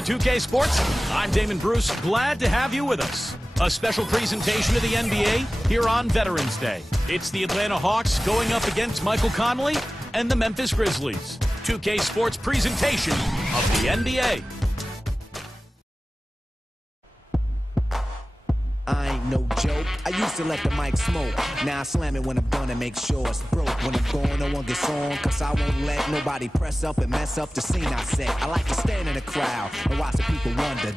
to 2K Sports. I'm Damon Bruce. Glad to have you with us. A special presentation of the NBA here on Veterans Day. It's the Atlanta Hawks going up against Michael Conley and the Memphis Grizzlies. 2K Sports presentation of the NBA. I ain't no joke. I used to let the mic smoke. Now I slam it when I'm done and make sure it's broke. When I'm gone, no one gets on, cause I won't let nobody press up and mess up the scene I set. I like to stand in the crowd and watch the people wonder.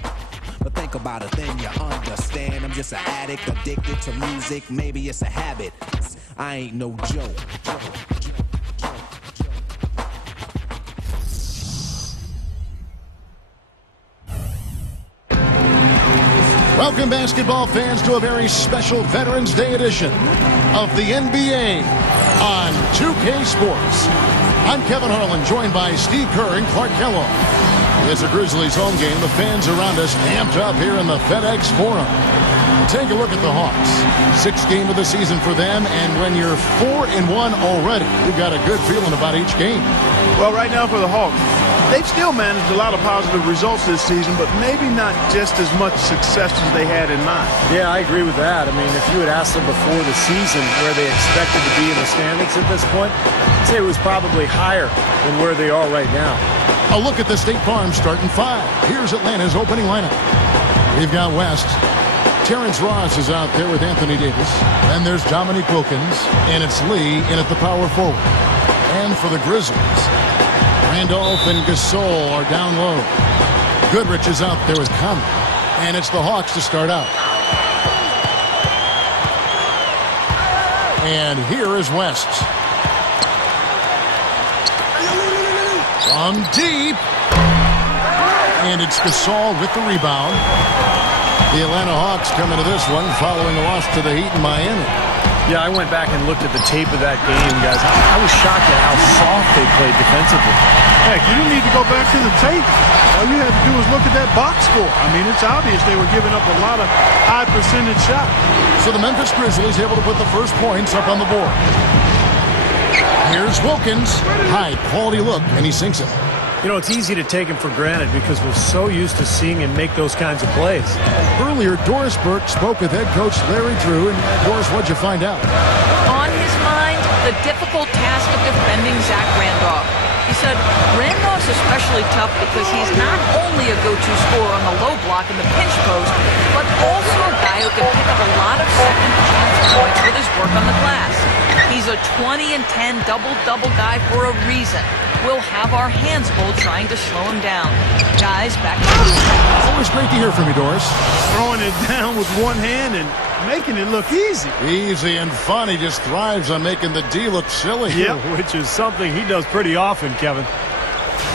But think about it, then you understand. I'm just an addict, addicted to music. Maybe it's a habit. I ain't no joke. Welcome, basketball fans, to a very special Veterans Day edition of the NBA on 2K Sports. I'm Kevin Harlan, joined by Steve Kerr and Clark Kellogg. It's a Grizzlies home game. The fans around us amped up here in the FedEx Forum. Take a look at the Hawks. Sixth game of the season for them, and when you're 4-1 already, you've got a good feeling about each game. Well, right now for the Hawks, they've still managed a lot of positive results this season, but maybe not just as much success as they had in mind. Yeah, I agree with that. I mean, if you had asked them before the season where they expected to be in the standings at this point, I'd say it was probably higher than where they are right now. A look at the State Farm starting five. Here's Atlanta's opening lineup. We've got West. Terrence Ross is out there with Anthony Davis. And there's Dominique Wilkins. And it's Lee in at the power forward. And for the Grizzlies, Randolph and Gasol are down low. Goodrich is out there with Conley. And it's the Hawks to start out. And here is West. From deep. And it's Gasol with the rebound. The Atlanta Hawks come into this one following a loss to the Heat in Miami. Yeah, I went back and looked at the tape of that game, guys. I was shocked at how soft they played defensively. Heck, you didn't need to go back to the tape. All you had to do was look at that box score. I mean, it's obvious they were giving up a lot of high percentage shots. So the Memphis Grizzlies able to put the first points up on the board. Here's Wilkins. High quality look, and he sinks it. You know, it's easy to take him for granted because we're so used to seeing him make those kinds of plays. Earlier, Doris Burke spoke with head coach Larry Drew. And Doris, what'd you find out? On his mind, the difficult task of defending Zach Randolph. He said Randolph's especially tough because he's not only a go-to scorer on the low block in the pinch post, but also a guy who can pick up a lot of second chance points with his work on the glass. He's a 20 and 10 double-double guy for a reason. We'll have our hands full trying to slow him down. Guys, back to you. Always great to hear from you, Doris. Throwing it down with one hand and making it look easy. Easy and fun. He just thrives on making the D look silly. Yeah, which is something he does pretty often, Kevin.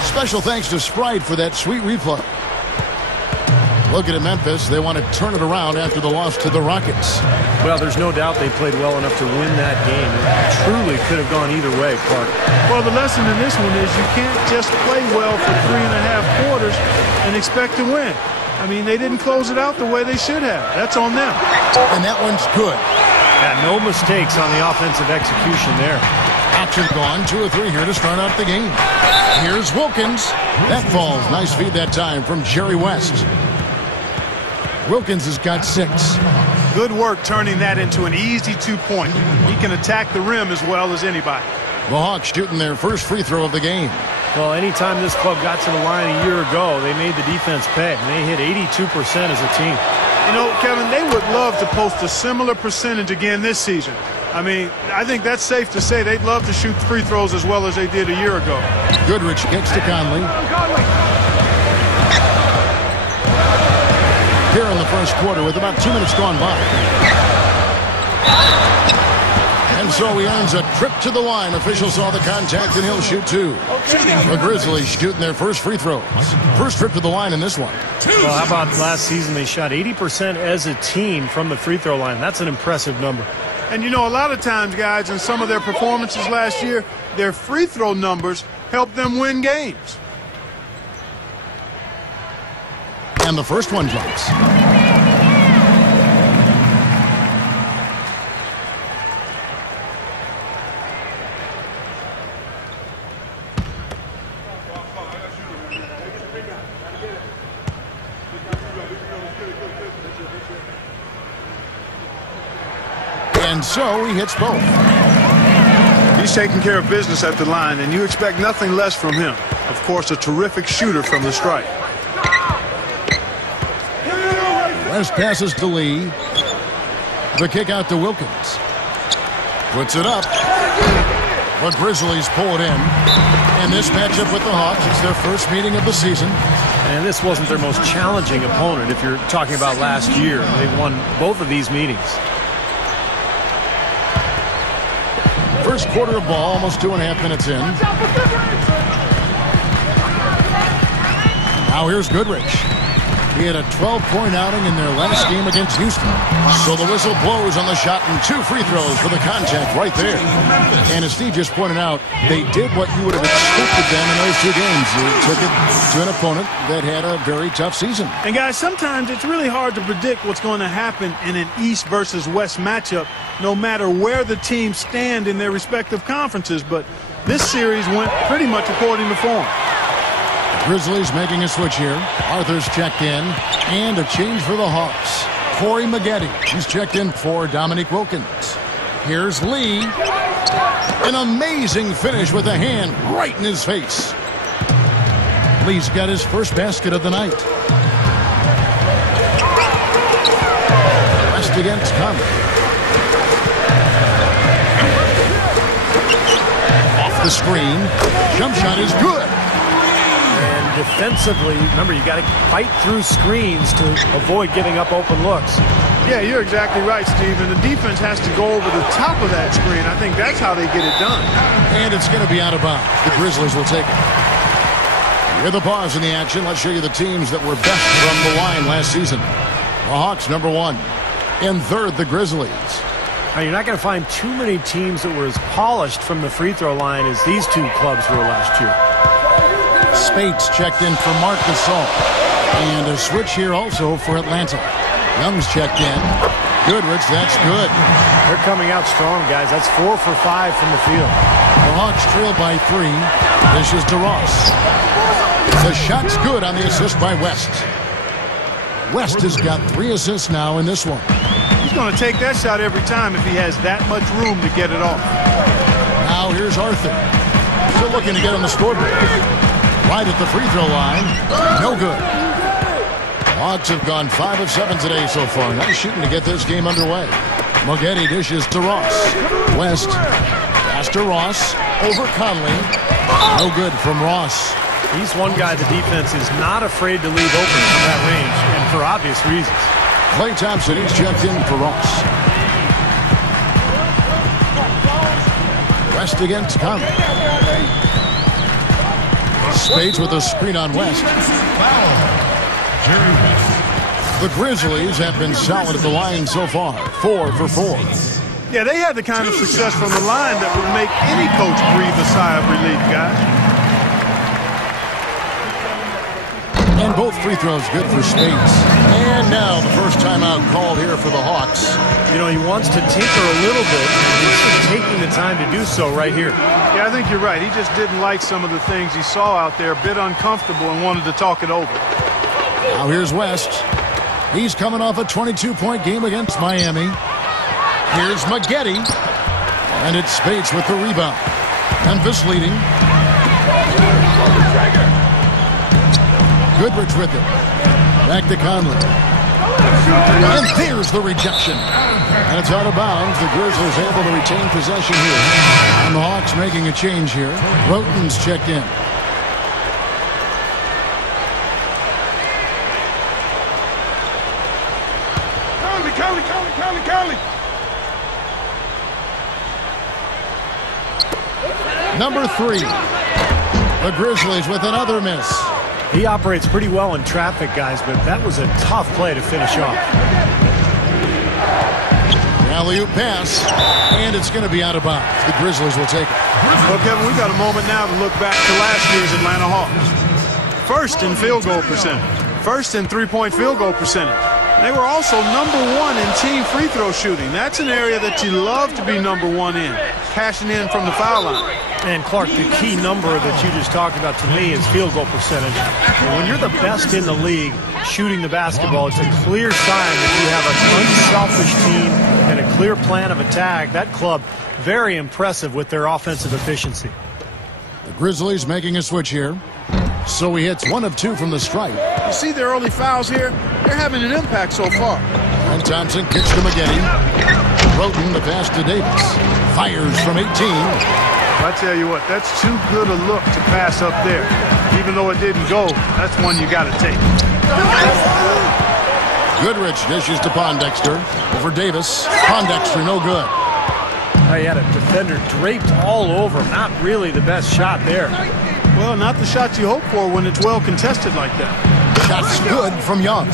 Special thanks to Sprite for that sweet replay. Looking at Memphis, they want to turn it around after the loss to the Rockets. Well, there's no doubt they played well enough to win that game. It truly could have gone either way, Clark. Well, the lesson in this one is you can't just play well for 3.5 quarters and expect to win. I mean, they didn't close it out the way they should have. That's on them. And that one's good. Yeah, no mistakes on the offensive execution there. Action gone. 2 or 3 here to start out the game. Here's Wilkins. That falls. Nice feed that time from Jerry West. Wilkins has got 6. Good work turning that into an easy 2-point. He can attack the rim as well as anybody. The Hawks shooting their first free throw of the game. Well, anytime this club got to the line a year ago, they made the defense pay. And they hit 82% as a team. You know, Kevin, they would love to post a similar percentage again this season. I mean, I think that's safe to say they'd love to shoot free throws as well as they did a year ago. Goodrich gets to Conley. Here in the first quarter with about 2 minutes gone by. And so he earns a trip to the line. Officials saw the contact and he'll shoot 2. The Grizzlies shooting their first free throws. First trip to the line in this one. Well, how about last season they shot 80% as a team from the free throw line. That's an impressive number. And you know, a lot of times, guys, in some of their performances last year, their free throw numbers helped them win games. And the first one drops. And so he hits both. He's taking care of business at the line, and you expect nothing less from him. Of course, a terrific shooter from the stripe. West passes to Lee. The kick out to Wilkins. Puts it up. The Grizzlies pull it in. And this matchup with the Hawks, it's their first meeting of the season. And this wasn't their most challenging opponent if you're talking about last year. They won both of these meetings. First quarter of ball, almost 2.5 minutes in. Now here's Goodrich. He had a 12-point outing in their last game against Houston. So the whistle blows on the shot and 2 free throws for the contact right there. And as Steve just pointed out, they did what you would have expected them in those 2 games. They took it to an opponent that had a very tough season. And guys, sometimes it's really hard to predict what's going to happen in an East versus West matchup, no matter where the teams stand in their respective conferences. But this series went pretty much according to form. Grizzlies making a switch here. Arthur's checked in. And a change for the Hawks. Corey Maggette. He's checked in for Dominique Wilkins. Here's Lee. An amazing finish with a hand right in his face. Lee's got his first basket of the night. West against Conley. Off the screen. Jump shot is good. Defensively, remember, you got to fight through screens to avoid giving up open looks. Yeah, you're exactly right, Steve. And the defense has to go over the top of that screen. I think that's how they get it done. And it's going to be out of bounds. The Grizzlies will take it. With a pause in the action, let's show you the teams that were best from the line last season. The Hawks, number 1. In third, the Grizzlies. Now, you're not going to find too many teams that were as polished from the free throw line as these 2 clubs were last year. Spates checked in for Marc Gasol. And a switch here also for Atlanta. Young's checked in. Goodrich, that's good. They're coming out strong, guys. That's 4 for 5 from the field. The Hawks trail by 3. This is DeRoss. The shot's good on the assist by West. West has got 3 assists now in this one. He's going to take that shot every time if he has that much room to get it off. Now here's Arthur. Still looking to get on the scoreboard. Right at the free throw line. No good. Hawks have gone 5 of 7 today so far. Nice shooting to get this game underway. Maggette dishes to Ross. West. Pass to Ross. Over Conley. No good from Ross. He's one guy the defense is not afraid to leave open from that range, and for obvious reasons. Klay Thompson, he's checked in for Ross. West against Conley. Spades with a screen on West. The Grizzlies have been solid at the line so far. 4 for 4. Yeah, they had the kind of success from the line that would make any coach breathe a sigh of relief, guys. And both free throws good for Spades. And now the first timeout called here for the Hawks. You know, he wants to tinker a little bit. He's taking the time to do so right here. Yeah, I think you're right. He just didn't like some of the things he saw out there, a bit uncomfortable, and wanted to talk it over. Now here's West. He's coming off a 22-point game against Miami. Here's Maggette. And it's Spades with the rebound. Memphis leading. Goodrich with it. Back to Conley. And there's the rejection. And it's out of bounds. The Grizzlies able to retain possession here. And the Hawks making a change here. Roten's checked in. Conley. Number 3. The Grizzlies with another miss. He operates pretty well in traffic, guys, but that was a tough play to finish off. Alley-oop pass, and it's going to be out of bounds. The Grizzlies will take it. Well, Kevin, we got a moment now to look back to last year's Atlanta Hawks. First in field goal percentage. First in three-point field goal percentage. They were also #1 in team free throw shooting. That's an area that you love to be #1 in, cashing in from the foul line. And Clark, the key number that you just talked about to me is field goal percentage. And when you're the best in the league shooting the basketball, it's a clear sign that you have an unselfish team and a clear plan of attack. That club, very impressive with their offensive efficiency. The Grizzlies making a switch here. So he hits 1 of 2 from the stripe. You see their early fouls here? They're having an impact so far. And Thompson kicks to McGetty. Roten the pass to Davis. Fires from 18. I tell you what, that's too good a look to pass up there. Even though it didn't go, that's one you got to take. Goodrich dishes to Pondexter. Over Davis. Pondexter no good. He had a defender draped all over him. Not really the best shot there. Well, not the shot you hope for when it's well contested like that. Shot's good from Young.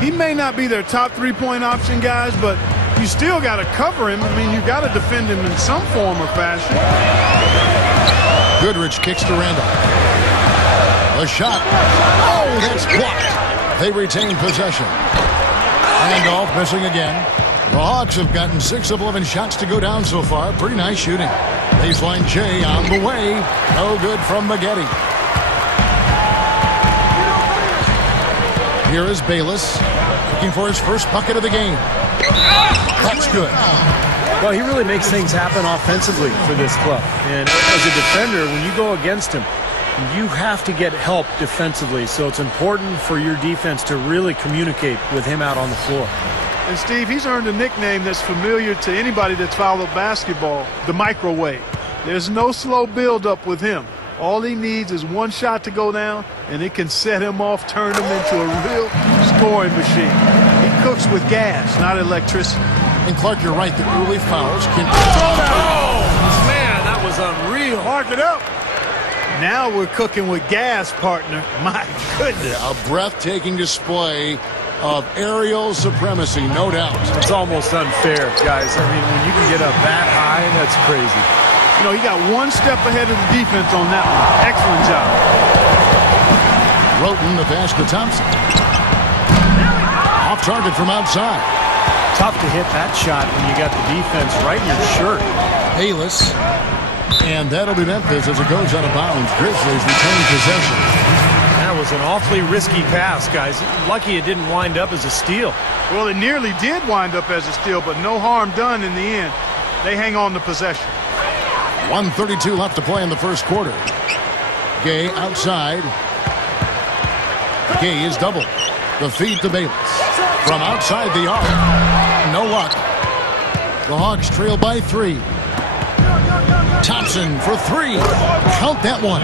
He may not be their top three-point option, guys, but you still got to cover him. I mean, you got to defend him in some form or fashion. Goodrich kicks to Randall. A shot. Oh, that's blocked. They retain possession. Randolph missing again. The Hawks have gotten 6 of 11 shots to go down so far. Pretty nice shooting. Baseline J on the way. No good from McGetty. Here is Bayless looking for his first bucket of the game. That's good. Well, he really makes things happen offensively for this club. And as a defender, when you go against him, you have to get help defensively. So it's important for your defense to really communicate with him out on the floor. And, Steve, he's earned a nickname that's familiar to anybody that's followed basketball, the microwave. There's no slow build-up with him. All he needs is one shot to go down, and it can set him off, turn him into a real scoring machine. He cooks with gas, not electricity. And, Clark, you're right. The early fouls can... Oh, man, that was unreal. Hark it up. Now we're cooking with gas, partner. My goodness. A breathtaking display of aerial supremacy, no doubt. It's almost unfair, guys. I mean, when you can get up that high, that's crazy. You know, he got one step ahead of the defense on that one. Excellent job. Roten the pass to Thompson. Off target from outside. Tough to hit that shot when you got the defense right in your shirt. Bayless. And that'll be Memphis as it goes out of bounds. Grizzlies retain possession. That was an awfully risky pass, guys. Lucky it didn't wind up as a steal. Well, it nearly did wind up as a steal, but no harm done in the end. They hang on to possession. 1:32 left to play in the first quarter. Gay outside. Gay is doubled. The feed to Bayless. From outside the arc. No luck. The Hawks trail by 3. Thompson for 3. Count that one.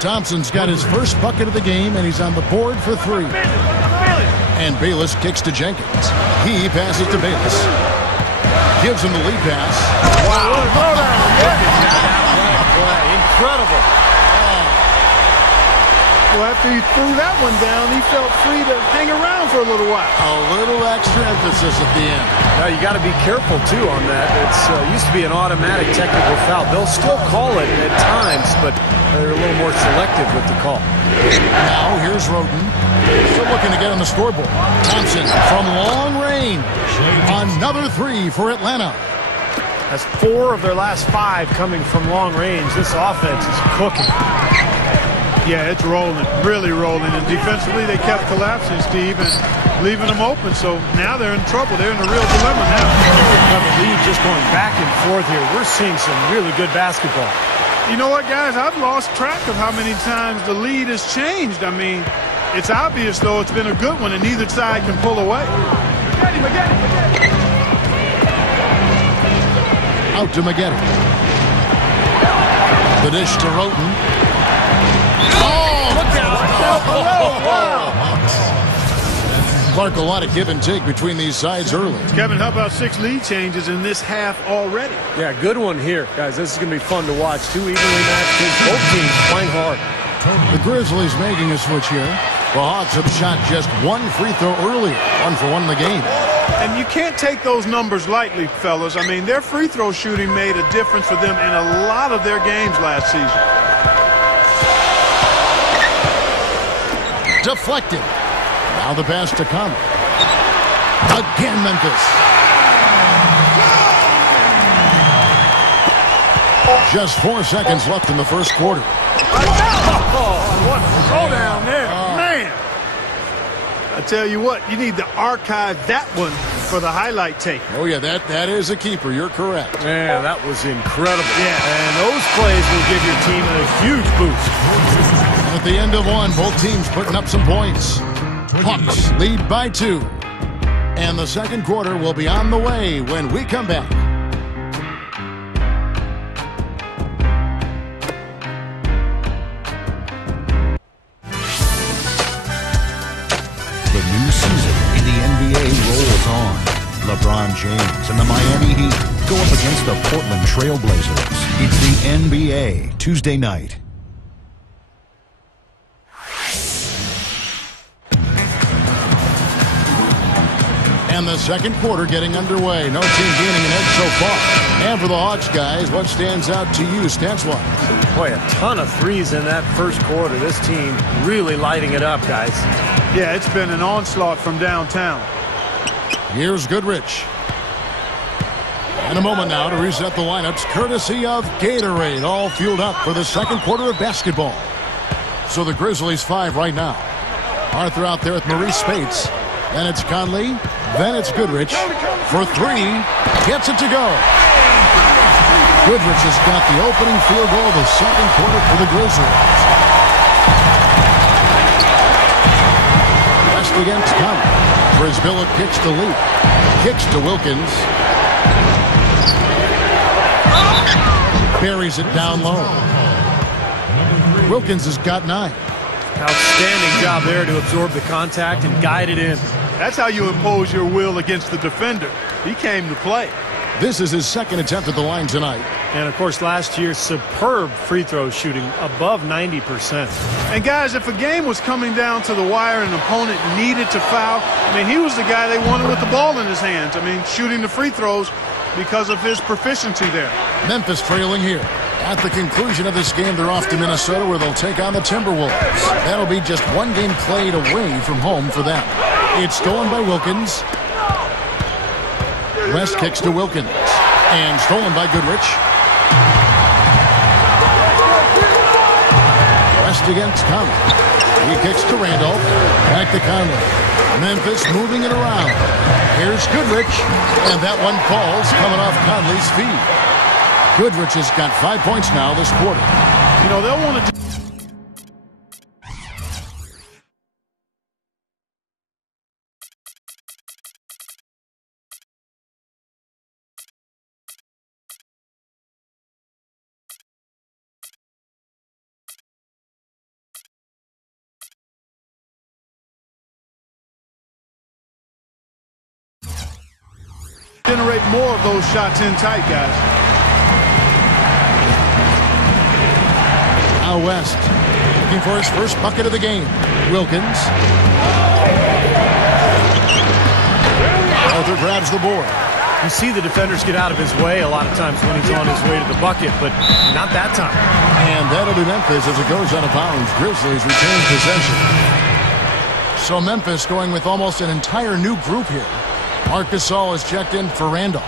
Thompson's got his first bucket of the game, and he's on the board for 3. And Bayless kicks to Jenkins. He passes to Bayless. Gives him the lead pass. Wow. Incredible. Well, after he threw that one down, he felt free to hang around for a little while. A little extra emphasis at the end. Now, you got to be careful, too, on that. It's used to be an automatic technical foul. They'll still call it at times, but they're a little more selective with the call. Now, here's Roten. Still looking to get on the scoreboard. Thompson from long range. Another 3 for Atlanta. That's 4 of their last 5 coming from long range. This offense is cooking. Yeah, it's rolling, really rolling. And defensively, they kept collapsing, Steve, and leaving them open. So now they're in trouble. They're in a real dilemma now. The lead just going back and forth here. We're seeing some really good basketball. You know what, guys? I've lost track of how many times the lead has changed. I mean, it's obvious, though, it's been a good one, and neither side can pull away. Out to McGetty. The dish to Roten. Clark, a lot of give and take between these sides early. Kevin, how about 6 lead changes in this half already? Yeah, good one here, guys. This is going to be fun to watch. 2 evenly matched teams, both teams playing hard. The Grizzlies making a switch here. The Hawks have shot just 1 free throw earlier, 1 for 1 in the game. And you can't take those numbers lightly, fellas. I mean, their free throw shooting made a difference for them in a lot of their games last season. Deflected. Now the pass to Conley. Again, Memphis. Just 4 seconds left in the first quarter. What a throwdown there, man. I tell you what, you need to archive that one for the highlight tape. Oh, yeah, that is a keeper. You're correct. Man, that was incredible. Yeah. And those plays will give your team a huge boost. At the end of one, both teams putting up some points. Hawks lead by 2. And the second quarter will be on the way when we come back. The new season in the NBA rolls on. LeBron James and the Miami Heat go up against the Portland Trail Blazers. It's the NBA Tuesday night. And the second quarter getting underway. No team gaining an edge so far. And for the Hawks, guys, what stands out to you stats-wise? Boy, a ton of threes in that first quarter. This team really lighting it up, guys. Yeah, it's been an onslaught from downtown. Here's Goodrich. And a moment now to reset the lineups, courtesy of Gatorade, all fueled up for the second quarter of basketball. So the Grizzlies 5 right now. Arthur out there with Maurice Spates. Then it's Conley. Then it's Goodrich. For 3. Gets it to go. Goodrich has got the opening field goal of the second quarter for the Grizzlies. West against Conley. Brisbilla kicks to Lee. Kicks to Wilkins. Buries it down low. Wilkins has got 9. Outstanding job there to absorb the contact and guide it in. That's how you impose your will against the defender. He came to play. This is his second attempt at the line tonight. And, of course, last year, superb free throw shooting, above 90%. And, guys, if a game was coming down to the wire and an opponent needed to foul, I mean, he was the guy they wanted with the ball in his hands. I mean, shooting the free throws because of his proficiency there. Memphis trailing here. At the conclusion of this game, they're off to Minnesota where they'll take on the Timberwolves. That'll be just one game played away from home for them. It's stolen by Wilkins. West kicks to Wilkins. And stolen by Goodrich. West against Conley. He kicks to Randolph. Back to Conley. Memphis moving it around. Here's Goodrich. And that one falls coming off Conley's feet. Goodrich has got 5 points now this quarter. You know, they'll want to... generate more of those shots in tight, guys. Now West looking for his first bucket of the game. Wilkins. Arthur grabs the board. You see the defenders get out of his way a lot of times when he's on his way to the bucket, but not that time. And that'll be Memphis as it goes out of bounds. Grizzlies retain possession. So Memphis going with almost an entire new group here. Marc Gasol is checked in for Randolph.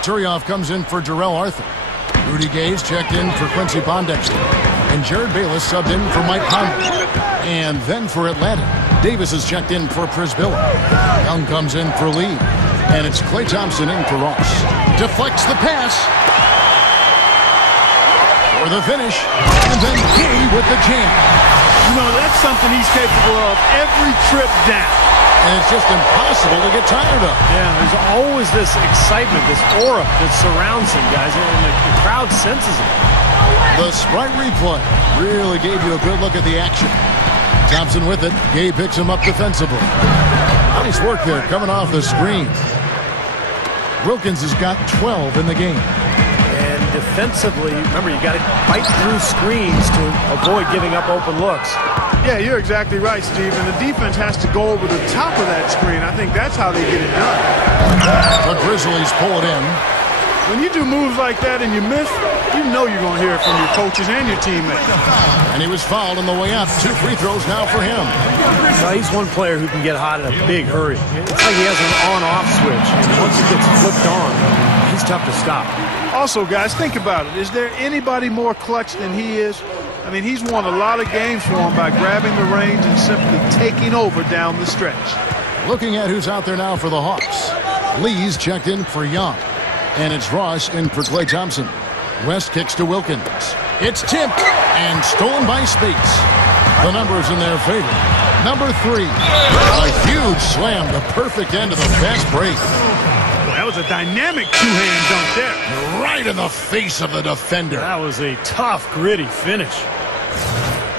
Turioff comes in for Jarrell Arthur. Rudy Gay's checked in for Quincy Pondexter. And Jared Bayless subbed in for Mike Conley. And then for Atlanta, Davis is checked in for Prisbilla. Young comes in for Lee. And it's Klay Thompson in for Ross. Deflects the pass. For the finish. And then Gay with the jam. You know, that's something he's capable of every trip down. And it's just impossible to get tired of. Yeah, there's always this excitement, this aura that surrounds him, guys, and the crowd senses it. The Sprite replay really gave you a good look at the action. Thompson with it. Gay picks him up defensively. Nice work there coming off the screen. Wilkins has got 12 in the game. And defensively, remember, you got to fight through screens to avoid giving up open looks. Yeah, you're exactly right, Steve. And the defense has to go over the top of that screen. I think that's how they get it done. The Grizzlies pull it in. When you do moves like that and you miss, you know you're going to hear it from your coaches and your teammates. And he was fouled on the way up. 2 free throws now for him. Well, he's one player who can get hot in a big hurry. It's like he has an on-off switch, and once it gets flipped on, he's tough to stop. Also, guys, think about it. Is there anybody more clutch than he is? I mean, he's won a lot of games for him by grabbing the reins and simply taking over down the stretch. Looking at who's out there now for the Hawks. Lee's checked in for Young. And it's Ross in for Klay Thompson. West kicks to Wilkins. It's tipped and stolen by Speaks. The numbers in their favor. Number 3. A huge slam, the perfect end of the fast break. Well, that was a dynamic two-hand dunk there. Right in the face of the defender. That was a tough, gritty finish.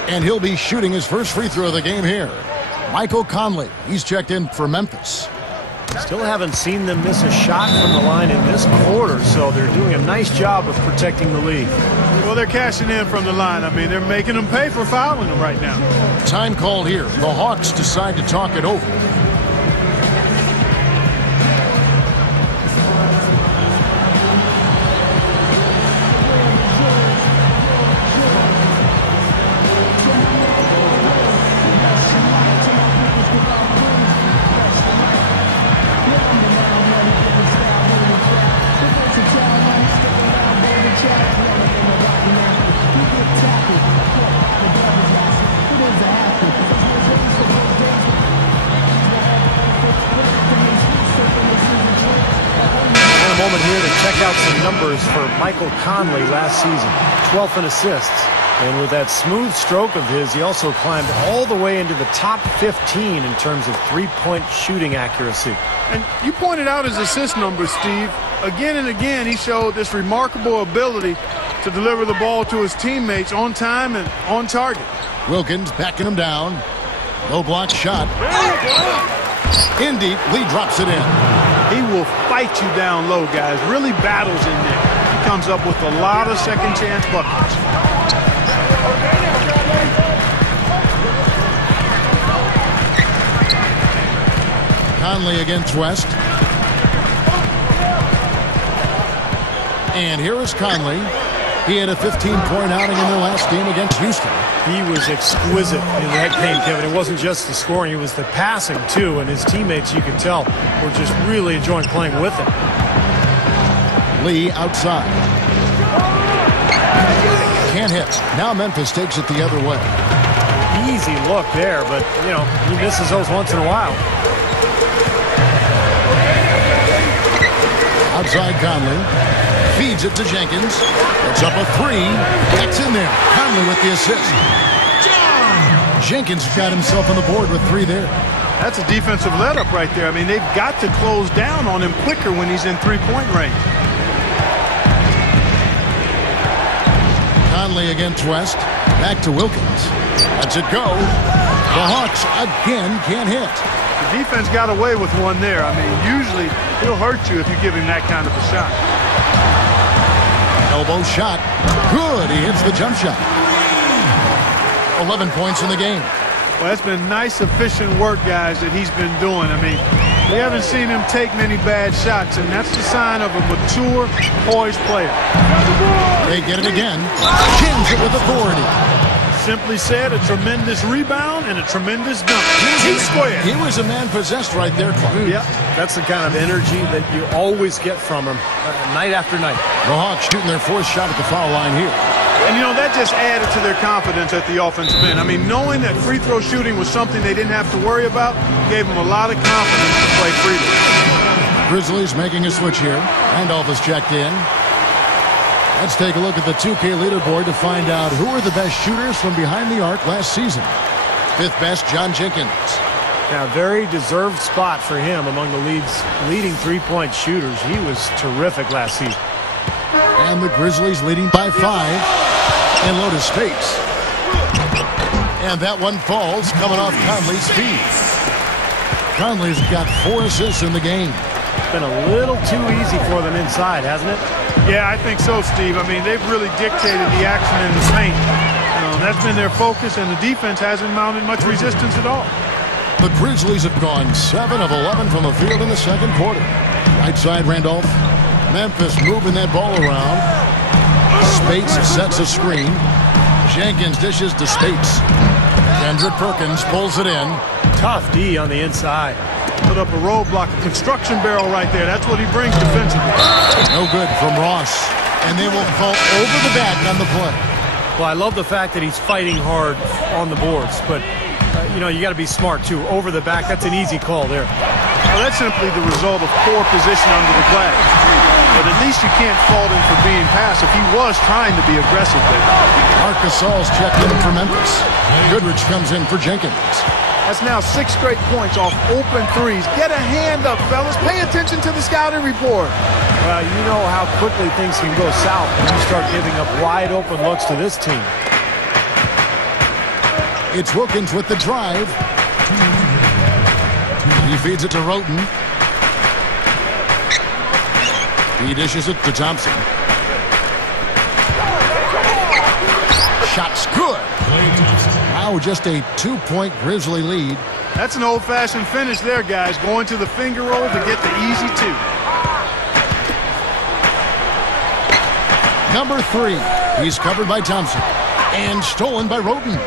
And he'll be shooting his first free throw of the game here. Michael Conley. He's checked in for Memphis. Still haven't seen them miss a shot from the line in this quarter, so they're doing a nice job of protecting the lead. Well, they're cashing in from the line. I mean, they're making them pay for fouling them right now. Time call here. The Hawks decide to talk it over. For Michael Conley last season, 12th in assists. And with that smooth stroke of his, he also climbed all the way into the top 15 in terms of three-point shooting accuracy. And you pointed out his assist numbers, Steve. Again and again, he showed this remarkable ability to deliver the ball to his teammates on time and on target. Wilkins backing him down. Low block shot. In deep, Lee drops it in. He will fight you down low, guys. Really battles in there. He comes up with a lot of second chance buckets. Conley against West. And here is Conley. He had a 15-point outing in their last game against Houston. He was exquisite in that game, Kevin. It wasn't just the scoring, it was the passing, too. And his teammates, you could tell, were just really enjoying playing with him. Lee outside. Can't hit. Now Memphis takes it the other way. Easy look there, but, you know, he misses those once in a while. Outside Conley. Feeds it to Jenkins. It's up a 3. That's in there. Conley with the assist. Jenkins got himself on the board with 3 there. That's a defensive let-up right there. I mean, they've got to close down on him quicker when he's in three-point range. Conley against West. Back to Wilkins. Lets it go. The Hawks again can't hit. The defense got away with one there. I mean, usually he'll hurt you if you give him that kind of a shot. Elbow shot. Good. He hits the jump shot. 11 points in the game. Well, that's been nice, efficient work, guys, that he's been doing. I mean, we haven't seen him take many bad shots, and that's the sign of a mature, poised player. They get it again. Jams it with authority. Simply said, a tremendous rebound and a tremendous dunk. T-squared. He was a man possessed right there, Clark. Yeah, that's the kind of energy that you always get from him night after night. The Hawks shooting their 4th shot at the foul line here. And, you know, that just added to their confidence at the offensive end. I mean, knowing that free throw shooting was something they didn't have to worry about gave them a lot of confidence to play freely. Grizzlies making a switch here. Randolph is checked in. Let's take a look at the 2K leaderboard to find out who are the best shooters from behind the arc last season. 5th best, John Jenkins. Now, very deserved spot for him among the league's leading three-point shooters. He was terrific last season. And the Grizzlies leading by 5 in Lotus Space. And that one falls coming off Conley's feet. Conley's got 4 assists in the game. It's been a little too easy for them inside, hasn't it? Yeah, I think so, Steve. I mean, they've really dictated the action in the paint. That's been their focus, and the defense hasn't mounted much resistance at all. The Grizzlies have gone 7 of 11 from the field in the second quarter. Right side, Randolph. Memphis moving that ball around. Spates sets a screen. Jenkins dishes to Spates. Kendrick Perkins pulls it in. Tough D on the inside. Put up a roadblock, a construction barrel right there. That's what he brings defensively. No good from Ross. And they will call over the back on the play. Well, I love the fact that he's fighting hard on the boards, but, you got to be smart, too. Over the back, that's an easy call there. Well, that's simply the result of poor position under the glass. But at least you can't fault him for being passive. He was trying to be aggressive there. Marc Gasol's checked in for Memphis. Goodrich comes in for Jenkins. That's now 6 straight points off open threes. Get a hand up, fellas. Pay attention to the scouting report. Well, you know how quickly things can go south when you start giving up wide open looks to this team. It's Wilkins with the drive. He feeds it to Roten. He dishes it to Thompson. Shot's good. Now just a 2-point Grizzly lead. That's an old-fashioned finish there, guys. Going to the finger roll to get the easy 2. Number 3. He's covered by Thompson. And stolen by Roten.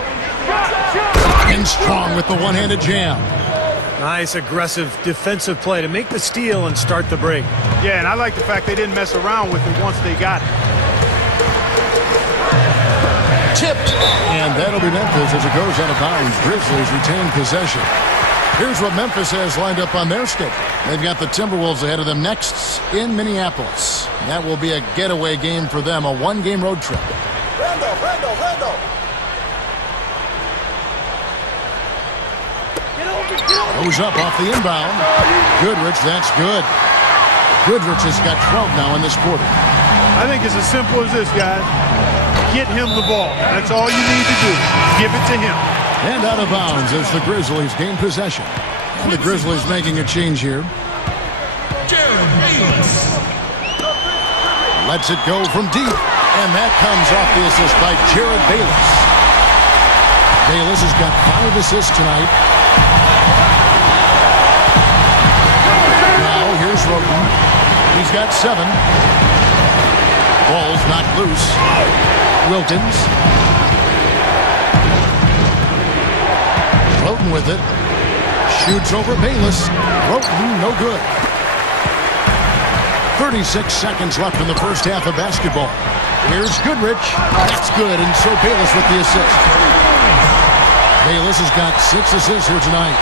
And Strong with the one-handed jam. Nice, aggressive defensive play to make the steal and start the break. Yeah, and I like the fact they didn't mess around with it once they got it. Tipped. And that'll be Memphis as it goes out of bounds. Grizzlies retain possession. Here's what Memphis has lined up on their schedule. They've got the Timberwolves ahead of them next in Minneapolis. That will be a getaway game for them, a 1-game road trip. Goes up off the inbound. Goodrich, that's good. Goodrich has got 12 now in this quarter. I think it's as simple as this, guys. Get him the ball. That's all you need to do. Give it to him. And out of bounds as the Grizzlies gain possession. And the Grizzlies making a change here. Lets it go from deep. And that comes off the assist by Jared Bayless. Bayless has got 5 assists tonight. Now here's Roten. He's got 7. Ball's knocked loose. Wilkins. Roten with it. Shoots over Bayless. Roten, no good. 36 seconds left in the first half of basketball. Here's Goodrich. That's good, and so Bayless with the assist. Bayless has got 6 assists here tonight.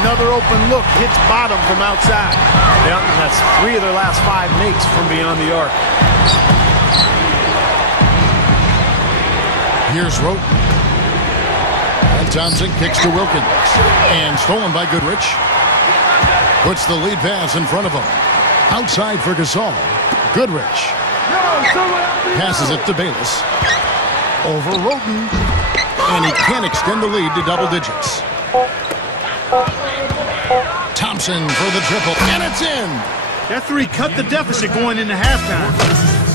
Another open look. Hits bottom from outside. Yeah, that's 3 of their last 5 makes from beyond the arc. Here's Roten. And Thompson kicks to Wilkins. And stolen by Goodrich. Puts the lead pass in front of him. Outside for Gasol. Goodrich. Passes it to Bayless. Over Roten. And he can't extend the lead to double digits. Thompson for the triple. And it's in. That 3 cut the deficit going into halftime.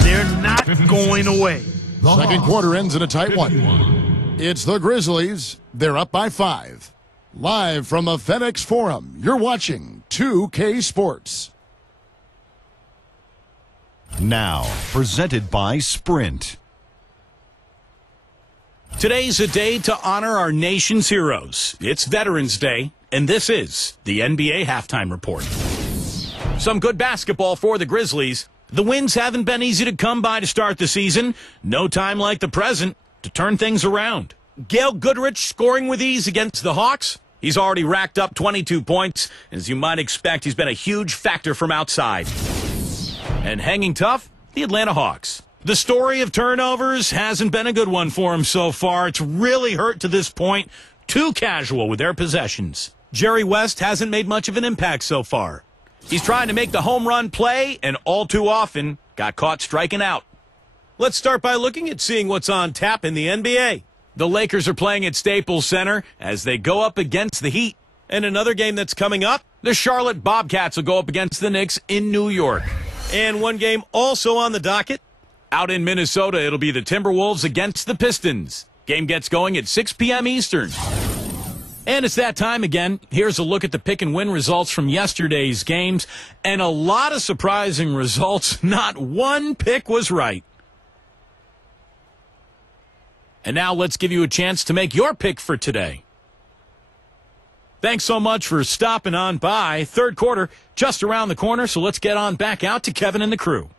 They're not going away. Second quarter ends in a tight one. It's the Grizzlies. They're up by 5. Live from the FedEx Forum, you're watching 2K Sports. Now, presented by Sprint. Today's a day to honor our nation's heroes. It's Veterans Day, and this is the NBA Halftime Report. Some good basketball for the Grizzlies. The wins haven't been easy to come by to start the season. No time like the present to turn things around. Gail Goodrich scoring with ease against the Hawks. He's already racked up 22 points. As you might expect, he's been a huge factor from outside. And hanging tough, the Atlanta Hawks. The story of turnovers hasn't been a good one for him so far. It's really hurt to this point. Too casual with their possessions. Jerry West hasn't made much of an impact so far. He's trying to make the home run play, and all too often got caught striking out. Let's start by looking at seeing what's on tap in the NBA. The Lakers are playing at Staples Center as they go up against the Heat. And another game that's coming up, the Charlotte Bobcats will go up against the Knicks in New York. And one game also on the docket. Out in Minnesota, it'll be the Timberwolves against the Pistons. Game gets going at 6 p.m. Eastern. And it's that time again. Here's a look at the pick and win results from yesterday's games. And a lot of surprising results. Not one pick was right. And now let's give you a chance to make your pick for today. Thanks so much for stopping on by. Third quarter just around the corner, so let's get on back out to Kevin and the crew.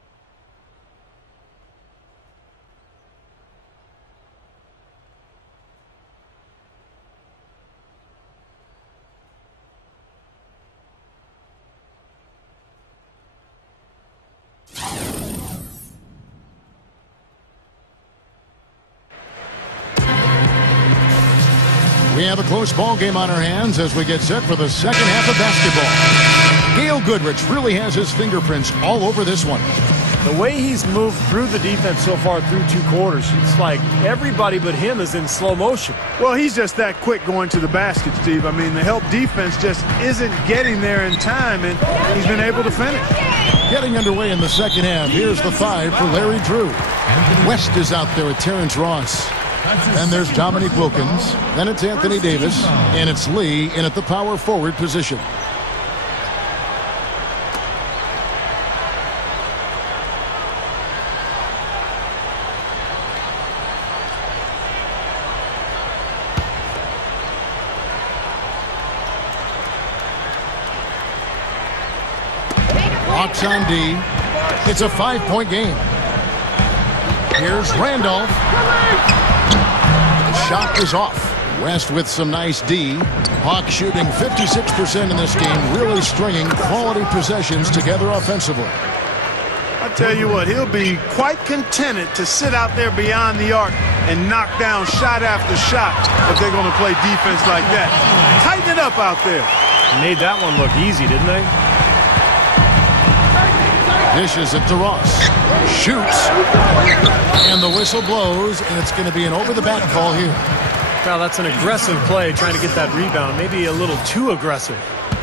We have a close ball game on our hands as we get set for the second half of basketball. Gail Goodrich really has his fingerprints all over this one. The way he's moved through the defense so far through 2 quarters, it's like everybody but him is in slow motion. Well, he's just that quick going to the basket, Steve. I mean, the help defense just isn't getting there in time, and he's been able to finish. Getting underway in the second half, here's the 5 for Larry Drew. West is out there with Terrence Ross. Then there's Dominique Wilkins. Then it's Anthony Davis. And it's Lee in at the power forward position. Hawks on D. It's a 5-point game. Here's Randolph. Shot is off. West with some nice D. Hawks shooting 56% in this game, really stringing quality possessions together offensively. I tell you what, he'll be quite contented to sit out there beyond the arc and knock down shot after shot if they're going to play defense like that. Tighten it up out there. Made that one look easy, didn't they? Dishes it to Ross. Shoots. And the whistle blows, and it's going to be an over-the-back call here. Well, that's an aggressive play, trying to get that rebound. Maybe a little too aggressive.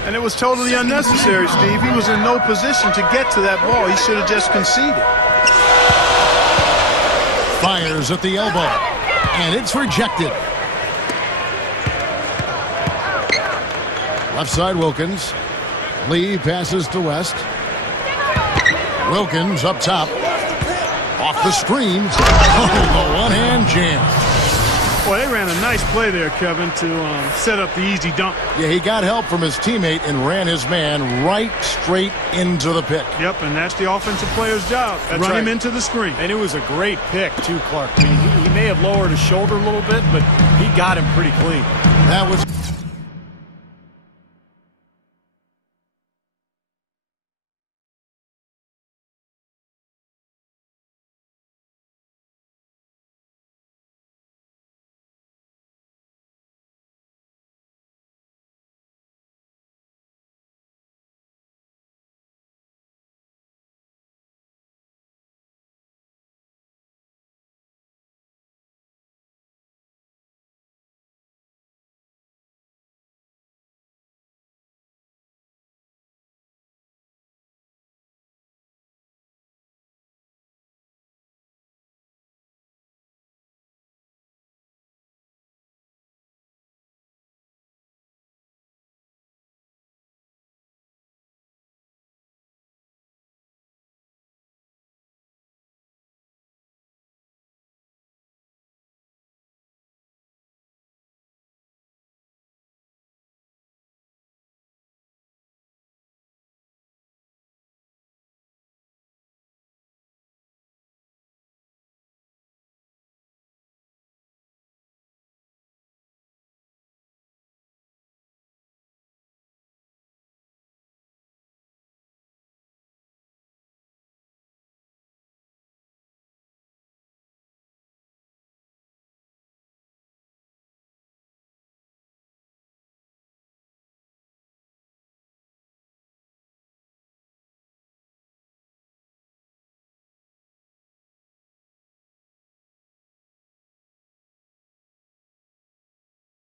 And it was totally unnecessary, Steve. He was in no position to get to that ball. He should have just conceded. Fires at the elbow. And it's rejected. Left side Wilkins. Lee passes to West. Wilkins up top. Off the screen. Oh, the one-hand jam. Well, they ran a nice play there, Kevin, to set up the easy dunk. Yeah, he got help from his teammate and ran his man right straight into the pick. Yep, and that's the offensive player's job. Run him into the screen. And it was a great pick, too, Clark. I mean, he may have lowered his shoulder a little bit, but he got him pretty clean. That was...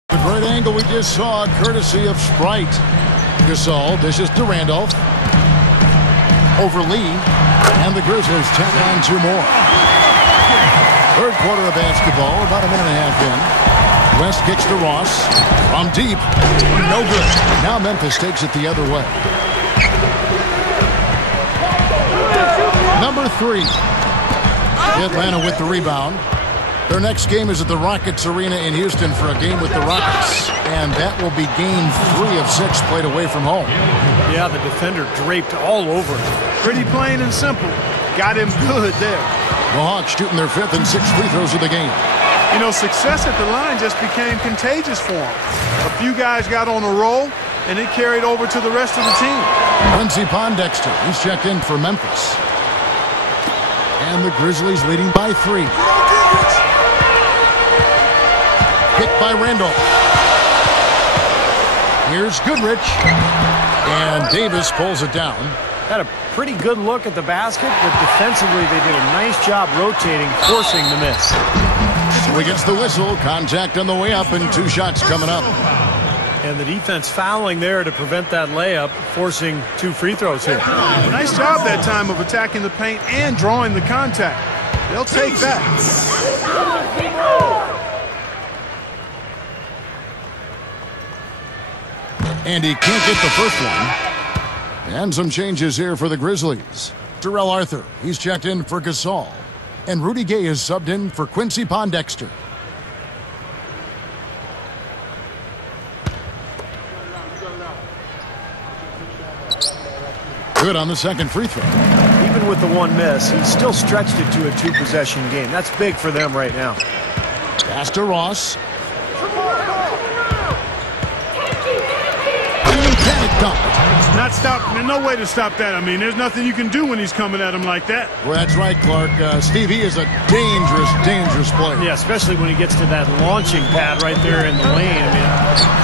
The great angle we just saw, courtesy of Sprite. Gasol dishes to Randolph. Over Lee. And the Grizzlies tack on 2 more. Third quarter of basketball, about a minute and a half in. West kicks to Ross. From deep. No good. Now Memphis takes it the other way. Number 3. Atlanta with the rebound. Their next game is at the Rockets Arena in Houston for a game with the Rockets. And that will be game 3 of 6 played away from home. Yeah, the defender draped all over him. Pretty plain and simple. Got him good there. The Hawks shooting their 5th and 6th free throws of the game. You know, success at the line just became contagious for him. A few guys got on a roll, and it carried over to the rest of the team. Quincy Pondexter, he's checked in for Memphis. And the Grizzlies leading by 3. Picked by Randolph. Here's Goodrich. And Davis pulls it down. Had a pretty good look at the basket, but defensively they did a nice job rotating, forcing the miss. So he gets the whistle. Contact on the way up and 2 shots coming up. And the defense fouling there to prevent that layup, forcing 2 free throws here. Nice job that time of attacking the paint and drawing the contact. They'll take that. And he can't get the first one. And some changes here for the Grizzlies. Terrell Arthur, he's checked in for Gasol. And Rudy Gay is subbed in for Quincy Pondexter. Good on the second free throw. Even with the 1 miss, he still stretched it to a 2-possession game. That's big for them right now. Pass to Ross. Panic dunk. Not stop. There's no way to stop that. I mean, there's nothing you can do when he's coming at him like that. Well, that's right, Clark. Steve, he is a dangerous, dangerous player. Yeah, especially when he gets to that launching pad right there in the lane. I mean,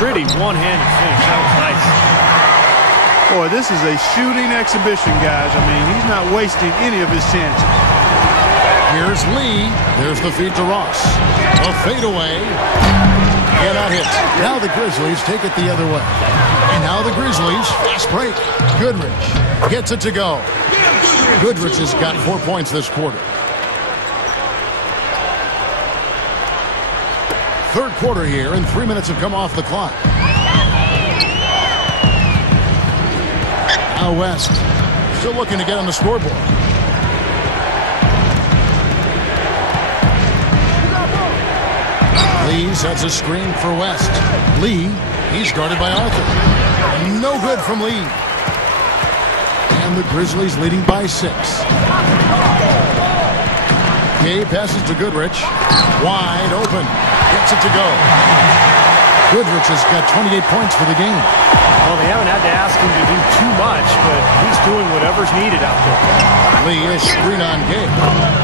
pretty one-handed finish. That was nice. Boy, this is a shooting exhibition, guys. I mean, he's not wasting any of his chances. Here's Lee. There's the feed to Ross. A fadeaway. Cannot hit. Now the Grizzlies take it the other way. And now the Grizzlies, fast break. Goodrich gets it to go. Goodrich has got 4 points this quarter. Third quarter here, and 3 minutes have come off the clock. Now West, still looking to get on the scoreboard. Lee sets a screen for West. Lee, he's guarded by Arthur. No good from Lee. And the Grizzlies leading by 6. Gay passes to Goodrich. Wide open. Gets it to go. Goodrich has got 28 points for the game. Well, they haven't had to ask him to do too much, but he's doing whatever's needed out there. Lee is screen on Gay.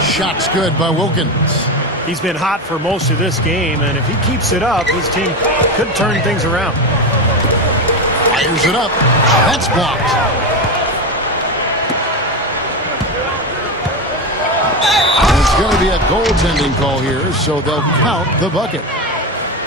Shot's good by Wilkins. He's been hot for most of this game, and if he keeps it up, his team could turn things around. Fires it up. That's blocked. It's going to be a goaltending call here, so they'll count the bucket.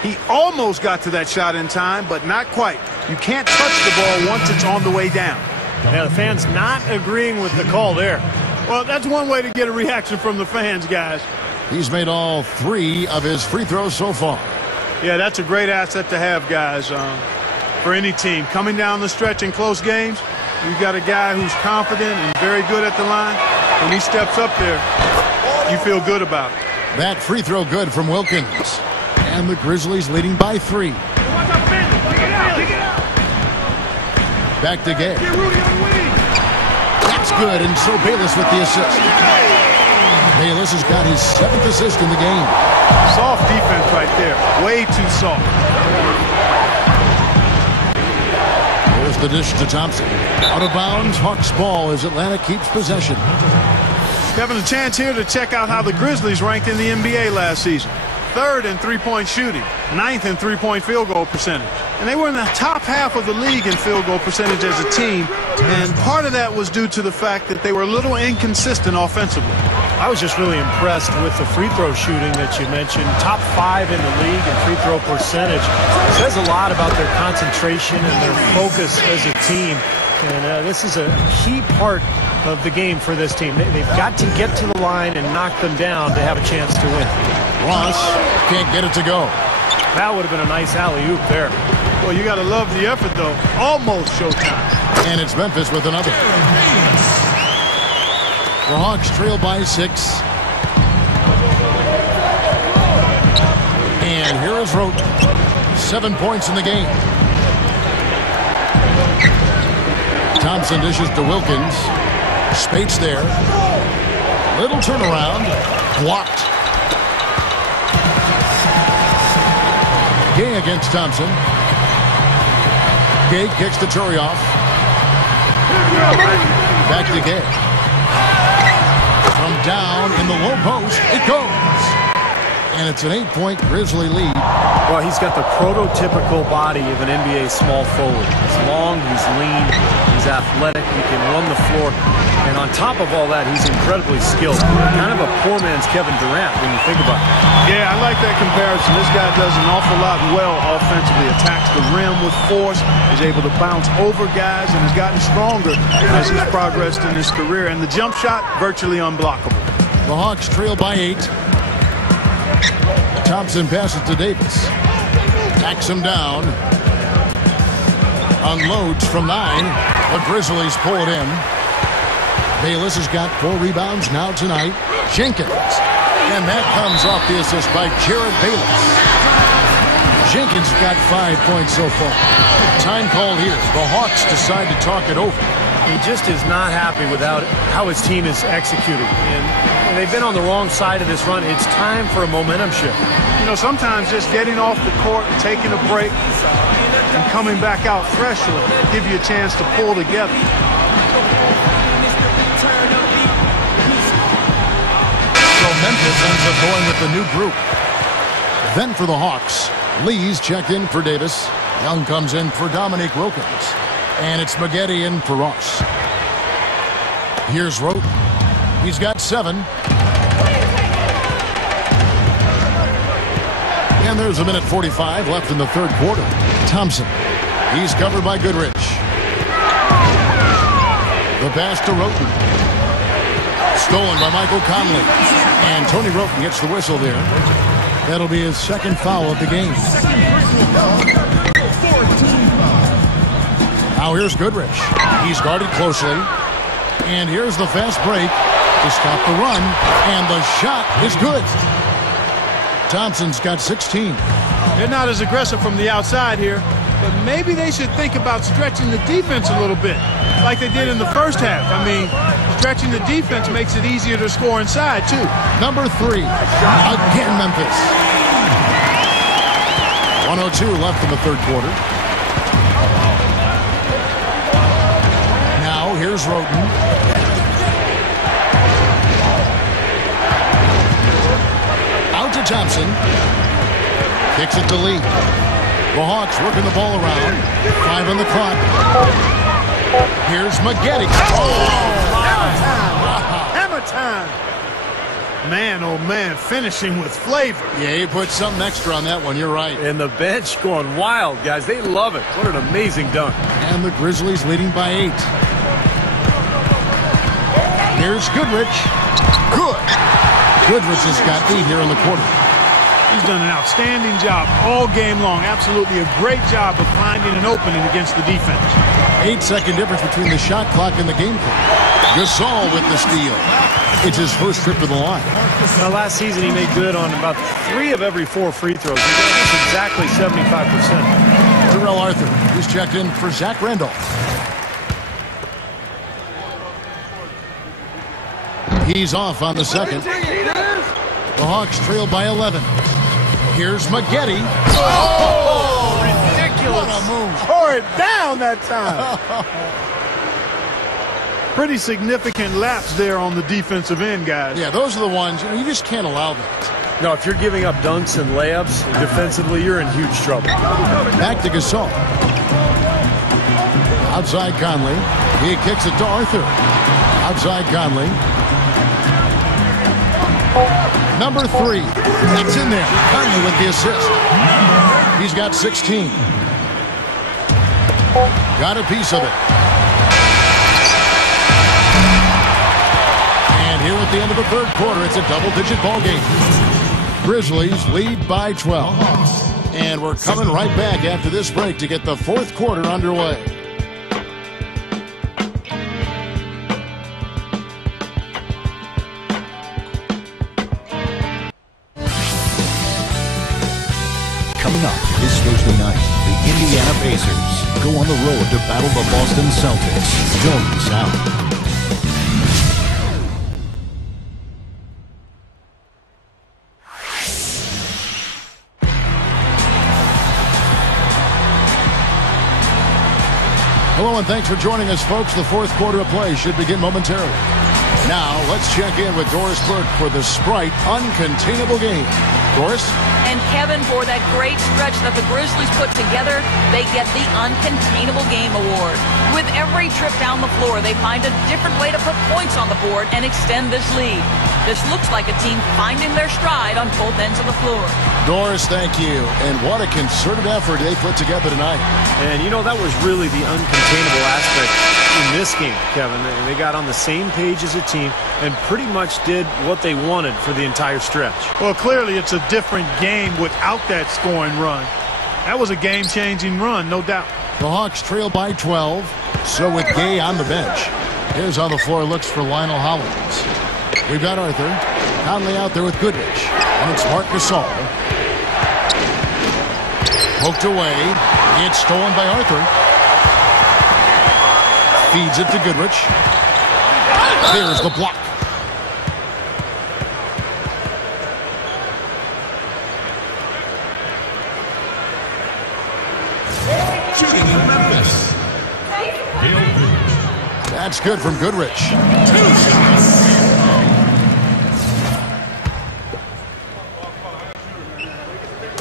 He almost got to that shot in time, but not quite. You can't touch the ball once it's on the way down. Yeah, the fans not agreeing with the call there. Well, that's one way to get a reaction from the fans, guys. He's made all 3 of his free throws so far. Yeah, that's a great asset to have, guys, for any team. Coming down the stretch in close games, you've got a guy who's confident and very good at the line. When he steps up there, you feel good about it. That free throw good from Wilkins. And the Grizzlies leading by 3. Back to Gay. That's good, and so Bayless with the assist. Bayless has got his 7th assist in the game. Soft defense right there. Way too soft. There's the dish to Thompson. Out of bounds, Hawks ball as Atlanta keeps possession. Having a chance here to check out how the Grizzlies ranked in the NBA last season. 3rd in three-point shooting, 9th in three-point field goal percentage. And they were in the top half of the league in field goal percentage as a team. And part of that was due to the fact that they were a little inconsistent offensively. I was just really impressed with the free throw shooting that you mentioned. Top 5 in the league in free throw percentage. It says a lot about their concentration and their focus as a team. And this is a key part of the game for this team. They've got to get to the line and knock them down to have a chance to win. Ross can't get it to go. That would have been a nice alley-oop there. Well, you got to love the effort, though. Almost showtime. And it's Memphis with another. The Hawks trail by 6. And here is Rote. 7 points in the game. Thompson dishes to Wilkins. Spates there. Little turnaround. Blocked. Gay against Thompson. Gay kicks to Turioff. Back to Gay. From down in the low post, it goes. And it's an 8-point Grizzly lead. Well, he's got the prototypical body of an NBA small forward. He's long, he's lean, he's athletic, he can run the floor. And on top of all that, he's incredibly skilled. Kind of a poor man's Kevin Durant when you think about it. Yeah, I like that comparison. This guy does an awful lot well offensively. Attacks the rim with force, is able to bounce over guys, and has gotten stronger as he's progressed in his career. And the jump shot, virtually unblockable. The Hawks trail by 8. Thompson passes to Davis. Tacks him down. Unloads from 9. The Grizzlies pull it in. Bayless has got 4 rebounds now tonight. Jenkins. And that comes off the assist by Jared Bayless. Jenkins got 5 points so far. Time called here. The Hawks decide to talk it over. He just is not happy with how his team is executing. And they've been on the wrong side of this run. It's time for a momentum shift. You know, sometimes just getting off the court, taking a break, and coming back out fresh will give you a chance to pull together. So Memphis ends up going with the new group. Then for the Hawks, Lee's checked in for Davis. Young comes in for Dominique Wilkins. And it's Maggette in for Ross. Here's Rote. He's got 7. And there's a minute 45 left in the third quarter. Thompson. He's covered by Goodrich. The pass to Roten. Stolen by Michael Conley. And Tony Roten gets the whistle there. That'll be his second foul of the game. Now here's Goodrich. He's guarded closely. And here's the fast break to stop the run. And the shot is good. Thompson's got 16. They're not as aggressive from the outside here, but maybe they should think about stretching the defense a little bit, like they did in the first half. I mean, stretching the defense makes it easier to score inside, too. Number 3. Again, Memphis. 1:02 left in the third quarter. Here's Roten. Out to Thompson. Kicks it to Lee. The Hawks working the ball around. 5 on the clock. Here's Maggette. Hammer time. Man, oh man, finishing with flavor. Yeah, he put something extra on that one. You're right. And the bench going wild, guys. They love it. What an amazing dunk. And the Grizzlies leading by 8. Here's Goodrich. Good. Goodrich has got 8 here in the quarter. He's done an outstanding job all game long. Absolutely a great job of finding an opening against the defense. 8-second difference between the shot clock and the game clock. Gasol with the steal. It's his first trip to the line. Now, last season he made good on about 3 of every 4 free throws. That's exactly 75%. Terrell Arthur, who's checked in for Zach Randolph. He's off on the second. The Hawks trail by 11. Here's Maggette. Oh, ridiculous. What a move. Tore it down that time. Pretty significant lapse there on the defensive end, guys. Yeah, those are the ones, you just can't allow that. No, if you're giving up dunks and layups defensively, you're in huge trouble. Back to Gasol. Outside Conley. He kicks it to Arthur. Outside Conley. Number 3. That's in there. Conley with the assist. He's got 16. Got a piece of it. And here at the end of the third quarter, it's a double-digit ball game. Grizzlies lead by 12. And we're coming right back after this break to get the fourth quarter underway. Coming up this Thursday night, the Indiana Pacers go on the road to battle the Boston Celtics. Don't miss out. Hello and thanks for joining us, folks. The fourth quarter of play should begin momentarily. Now, let's check in with Doris Burke for the Sprite Uncontainable Game. Doris? And Kevin, for that great stretch that the Grizzlies put together, they get the Uncontainable Game Award. With every trip down the floor, they find a different way to put points on the board and extend this lead. This looks like a team finding their stride on both ends of the floor. Doris, thank you. And what a concerted effort they put together tonight. And, you know, that was really the uncontainable aspect in this game, Kevin. They got on the same page as a team and pretty much did what they wanted for the entire stretch. Well, clearly it's a different game without that scoring run. That was a game-changing run, no doubt. The Hawks trail by 12. So with Gay on the bench. Here's how the floor looks for Lionel Hollins. We've got Arthur. Conley out there with Goodrich. And it's Marc Gasol. Poked away. It's stolen by Arthur. Feeds it to Goodrich. There's the block. Shooting for Memphis. Gail Goodrich. That's good from Goodrich. 2 shots.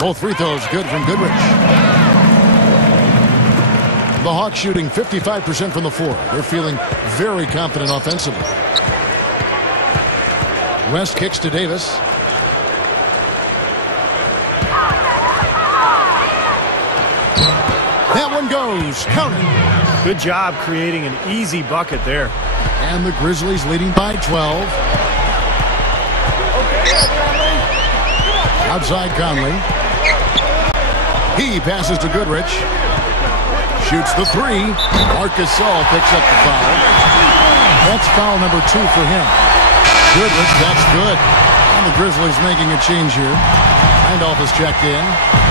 Both free throws good from Goodrich. The Hawks shooting 55% from the floor. They're feeling very confident offensively. West kicks to Davis. That one goes. Count it. Good job creating an easy bucket there. And the Grizzlies leading by 12. Outside Conley. He passes to Goodrich. Shoots the three. Marc Gasol picks up the foul. That's foul number 2 for him. Goodrich, that's good. And the Grizzlies making a change here. Randolph has checked in.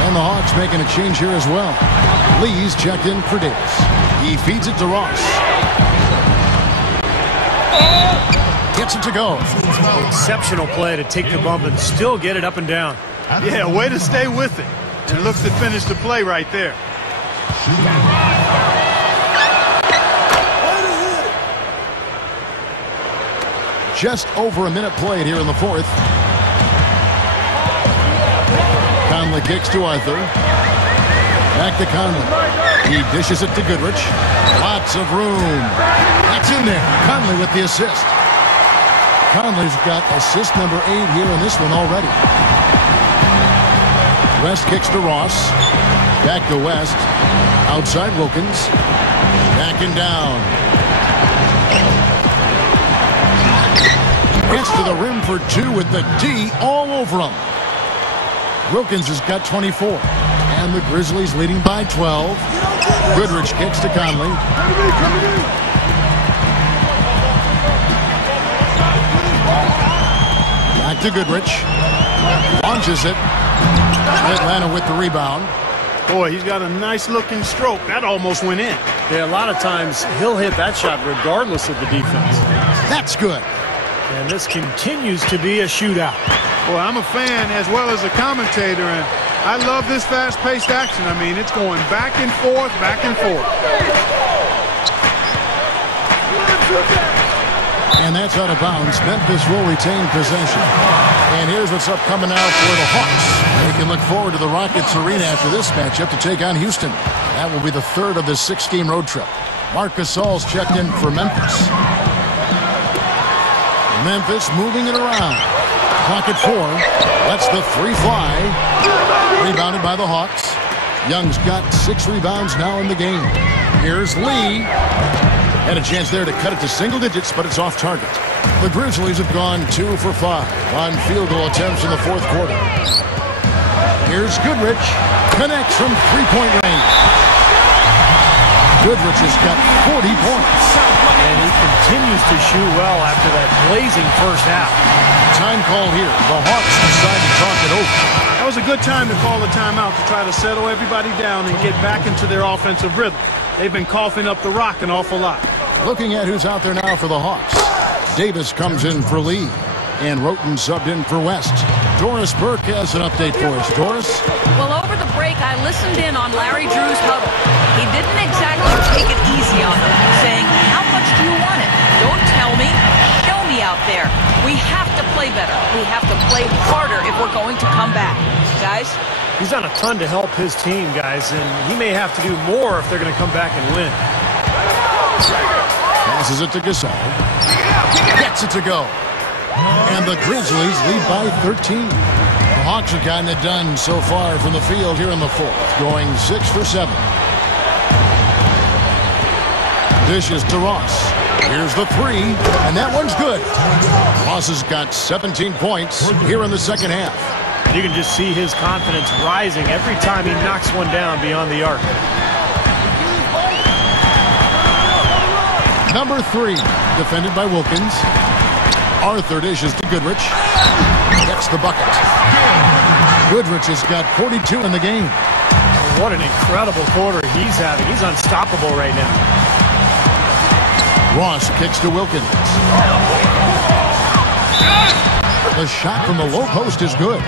And the Hawks making a change here as well. Lee's checked in for Davis. He feeds it to Ross. Gets it to go. Exceptional play to take the bump and still get it up and down. Yeah, way to stay with it. And look to finish the play right there. Just over a minute played here in the fourth. Conley kicks to Arthur. Back to Conley. He dishes it to Goodrich. Lots of room. That's in there. Conley with the assist. Conley's got assist number 8 here in this one already. West kicks to Ross. Back to West. Outside Wilkins. Backing down. Gets to the rim for 2 with the D all over him. Wilkins has got 24. And the Grizzlies leading by 12. Goodrich kicks to Conley. Back to Goodrich. Launches it. Atlanta with the rebound. Boy, he's got a nice-looking stroke. That almost went in. Yeah, a lot of times he'll hit that shot regardless of the defense. That's good. And this continues to be a shootout. Well, I'm a fan as well as a commentator, and I love this fast-paced action. I mean, it's going back and forth, back and forth. And that's out of bounds. Memphis will retain possession. And here's what's up coming out for the Hawks. They can look forward to the Rockets Arena after this matchup to take on Houston. That will be the 3rd of this 6-game road trip. Marc Gasol's checked in for Memphis. Memphis moving it around. Clock at 4. Lets the 3 fly. Rebounded by the Hawks. Young's got 6 rebounds now in the game. Here's Lee. Had a chance there to cut it to single digits, but it's off target. The Grizzlies have gone 2 for 5 on field goal attempts in the fourth quarter. Here's Goodrich. Connects from three-point range. Goodrich has got 40 points. And he continues to shoot well after that blazing first half. Time call here. The Hawks decide to talk it over. That was a good time to call a timeout to try to settle everybody down and get back into their offensive rhythm. They've been coughing up the rock an awful lot. Looking at who's out there now for the Hawks. Davis comes in for Lee. And Roten subbed in for West. Doris Burke has an update for us. Doris? Well, over the break, I listened in on Larry Drew's huddle. He didn't exactly take it easy on them, saying, how much do you want it? Don't tell me. Show me out there. We have to play better. We have to play harder if we're going to come back. Guys? He's done a ton to help his team, guys, and he may have to do more if they're going to come back and win. Passes it to Gasol. Gets it to go. And the Grizzlies lead by 13. The Hawks have gotten it done so far from the field here in the fourth, going 6 for 7. Dishes to Ross. Here's the three, and that one's good. Ross has got 17 points here in the second half. You can just see his confidence rising every time he knocks one down beyond the arc. Number 3, defended by Wilkins. Arthur dishes to Goodrich. Gets the bucket. Goodrich has got 42 in the game. What an incredible quarter he's having. He's unstoppable right now. Ross kicks to Wilkins. The shot from the low post is good.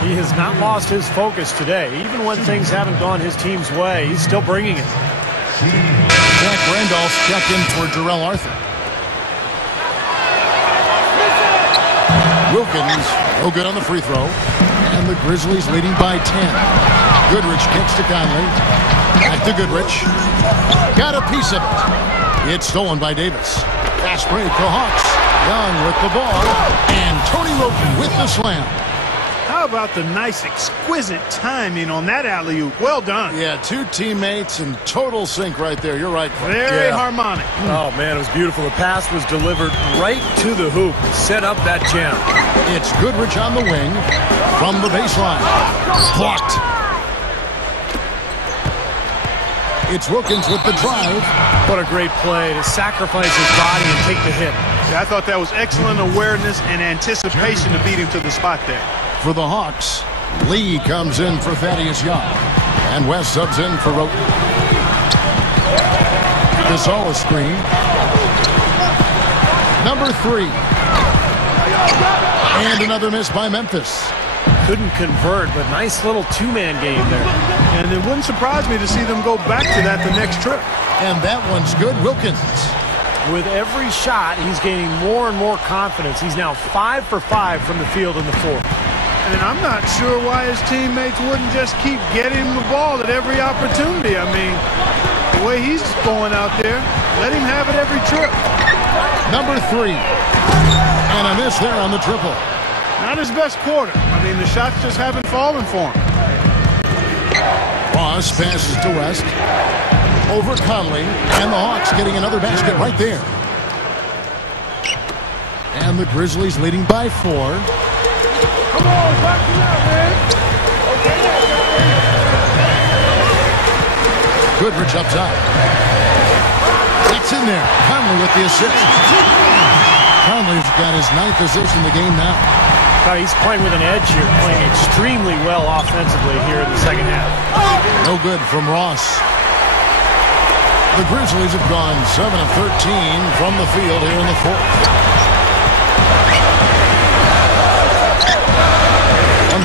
He has not lost his focus today. Even when things haven't gone his team's way, he's still bringing it. Jack Randolph checked in for Jarrell Arthur. Wilkins, no good on the free throw. And the Grizzlies leading by 10. Goodrich kicks to Conley. Back to Goodrich. Got a piece of it. It's stolen by Davis. Fast break, the Hawks. Young with the ball. And Tony Roten with the slam. How about the nice, exquisite timing on that alley-oop? Well done. Yeah, two teammates in total sync right there. You're right. Very harmonic. Oh, man, it was beautiful. The pass was delivered right to the hoop. Set up that jam. It's Goodrich on the wing from the baseline. Blocked. It's Wilkins with the drive. What a great play to sacrifice his body and take the hit. Yeah, I thought that was excellent awareness and anticipation to beat him to the spot there. For the Hawks, Lee comes in for Thaddeus Young. And West subs in for Roten. Gasol screen. Number 3. And another miss by Memphis. Couldn't convert, but nice little two-man game there. And it wouldn't surprise me to see them go back to that the next trip. And that one's good. Wilkins. With every shot, he's gaining more and more confidence. He's now 5 for 5 from the field in the fourth. And I'm not sure why his teammates wouldn't just keep getting him the ball at every opportunity. I mean, the way he's going out there, let him have it every trip. Number 3. And a miss there on the triple. Not his best quarter. I mean, the shots just haven't fallen for him. Ross passes to West. Over Conley. And the Hawks getting another basket right there. And the Grizzlies leading by 4. Come on, back it up, man. Goodrich up top. That's in there. Conley with the assist. Conley's got his 9th assist in the game now. He's playing with an edge here, playing extremely well offensively here in the second half. No good from Ross. The Grizzlies have gone 7 of 13 from the field here in the fourth.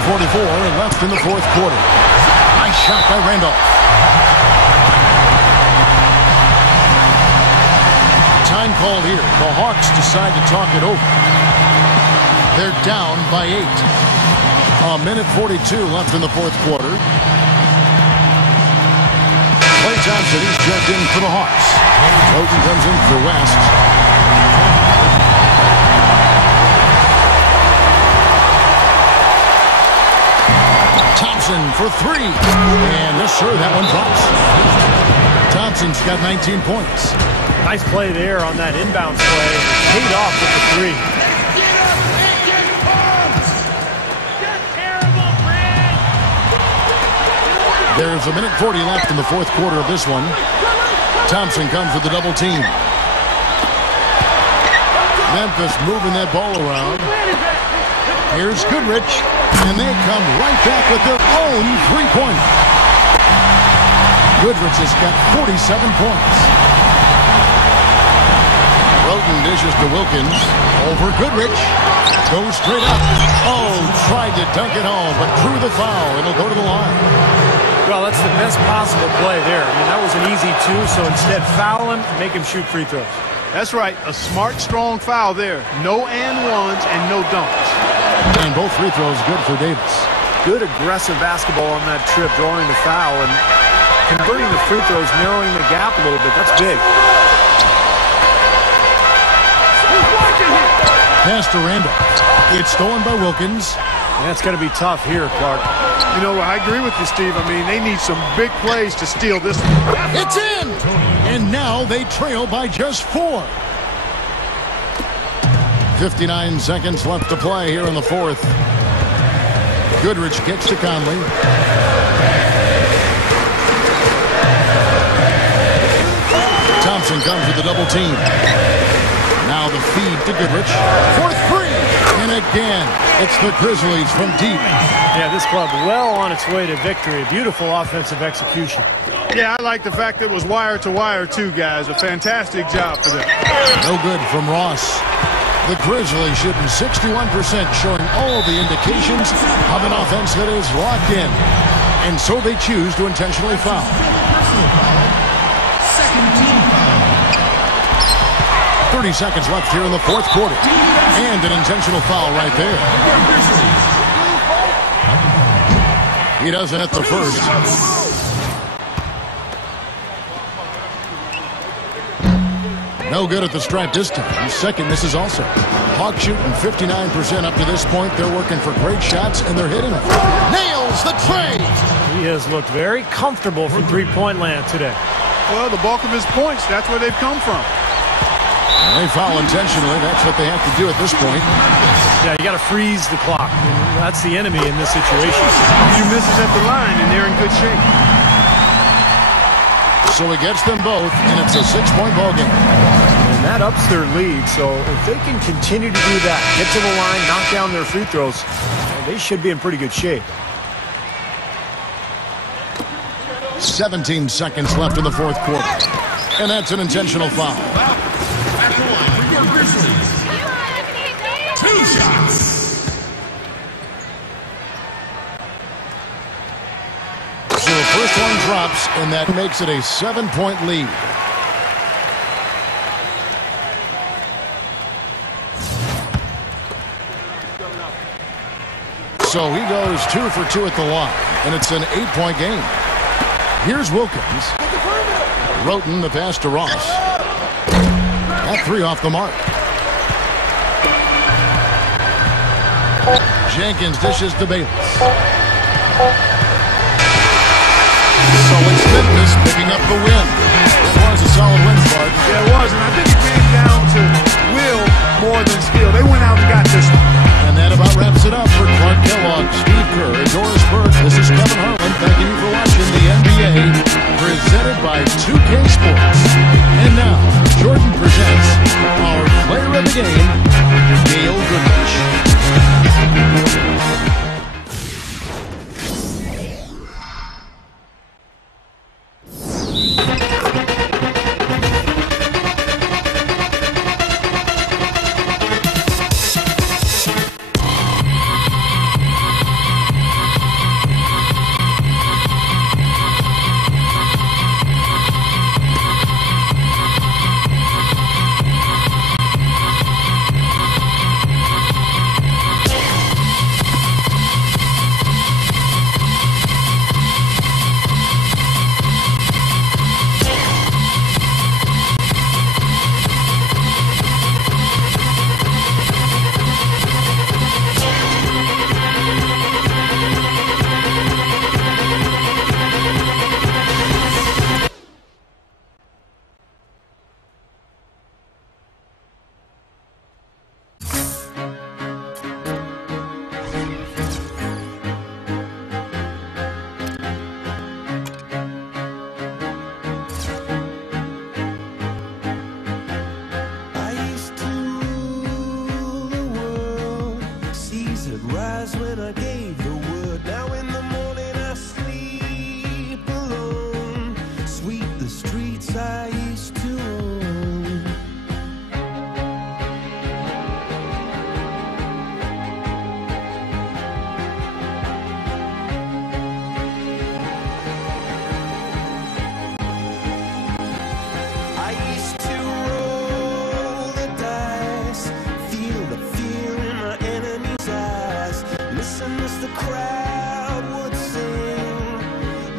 1:44 left in the fourth quarter. Nice shot by Randolph. Time called here. The Hawks decide to talk it over. They're down by 8. 1:42 left in the fourth quarter. Klay Thompson, he's checked in for the Hawks. Roten comes in for West. Thompson for 3. And yes, sir, that one drops. Thompson's got 19 points. Nice play there on that inbound play. Paid off with the 3. There's 1:40 left in the fourth quarter of this one. Thompson comes with the double team. Memphis moving that ball around. Here's Goodrich, and they come right back with their own three-pointer. Goodrich has got 47 points. Roten dishes to Wilkins. Over Goodrich. Goes straight up. Oh, tried to dunk it home, but drew the foul. It'll go to the line. Well, that's the best possible play there. I mean, that was an easy two, so instead foul him, make him shoot free throws. That's right. A smart, strong foul there. No and ones and no dunks. And both free throws good for Davis. Good aggressive basketball on that trip, drawing the foul and converting the free throws, narrowing the gap a little bit. That's big. Pass to Randall. It's stolen by Wilkins. That's going to be tough here, Clark. You know, I agree with you, Steve. I mean, they need some big plays to steal this one. It's in! And now they trail by just 4. 59 seconds left to play here in the fourth. Goodrich gets to Conley. Thompson comes with the double team. Now the feed to Goodrich for 3. And again, it's the Grizzlies from deep. Yeah, this club well on its way to victory. Beautiful offensive execution. Yeah, I like the fact that it was wire to wire too, guys. A fantastic job for them. No good from Ross. The Grizzlies shooting 61%, showing all the indications of an offense that is locked in. And so they choose to intentionally foul. 30 seconds left here in the fourth quarter. And an intentional foul right there. He doesn't hit the first. No good at the stripe this time. Second misses also. Hawks shooting 59% up to this point. They're working for great shots, and they're hitting them. Nails the tray! He has looked very comfortable from three-point land today. Well, the bulk of his points, that's where they've come from. They foul intentionally. That's what they have to do at this point. Yeah, you got to freeze the clock. That's the enemy in this situation. Few misses at the line, and they're in good shape. So he gets them both, and it's a 6-point ball game. And that ups their lead. So if they can continue to do that, get to the line, knock down their free throws, they should be in pretty good shape. 17 seconds left in the fourth quarter. And that's an intentional foul. At the line for your Grizzlies. 2 shots. So the first one drops, and that makes it a 7-point lead. So he goes 2 for 2 at the line, and it's an 8-point game. Here's Wilkins. Roten the pass to Ross. That 3 off the mark. Jenkins dishes to Bayless. So it's Memphis picking up the win. It was a solid win, Clark. Yeah, it was, and I think it came down to will more than skill. They went out and got this one. And that about wraps it up for Clark Kellogg, Steve Kerr, and Doris Burke. This is Kevin Harlan thanking you for watching the NBA, presented by 2K Sports. And now, Jordan presents our player of the game, Gail Goodrich. I gave the word. Now in the morning I sleep alone. Sweep the streets I used to own. I used to roll the dice, feel the fear in my enemy's eyes, listen as the crowd would sing.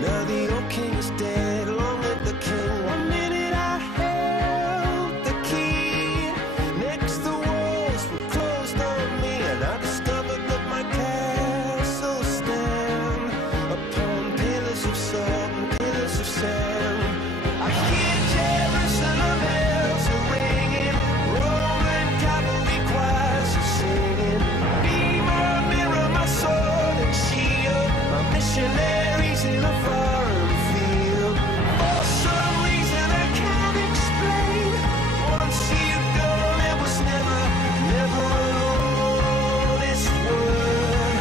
Now the old king is dead, long live the king. One minute I held the key, next the walls were closed on me, and I discovered that my castle stand upon pillars of salt and pillars of sand. I hear Jerusalem bells are ringing, Roman cavalry choirs are singing. Be my mirror, my sword and shield, my missionaries in a foreign field. For some reason I can't explain, once you've gone it was never, never alone. This word,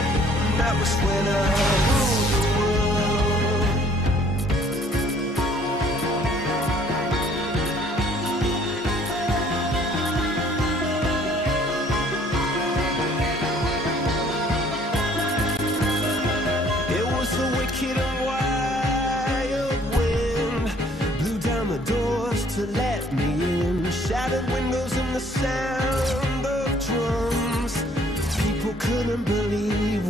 that was when I ruled the world. It was a wicked and wild wind, blew down the doors to let me in, shattered windows and the sound of drums. People couldn't believe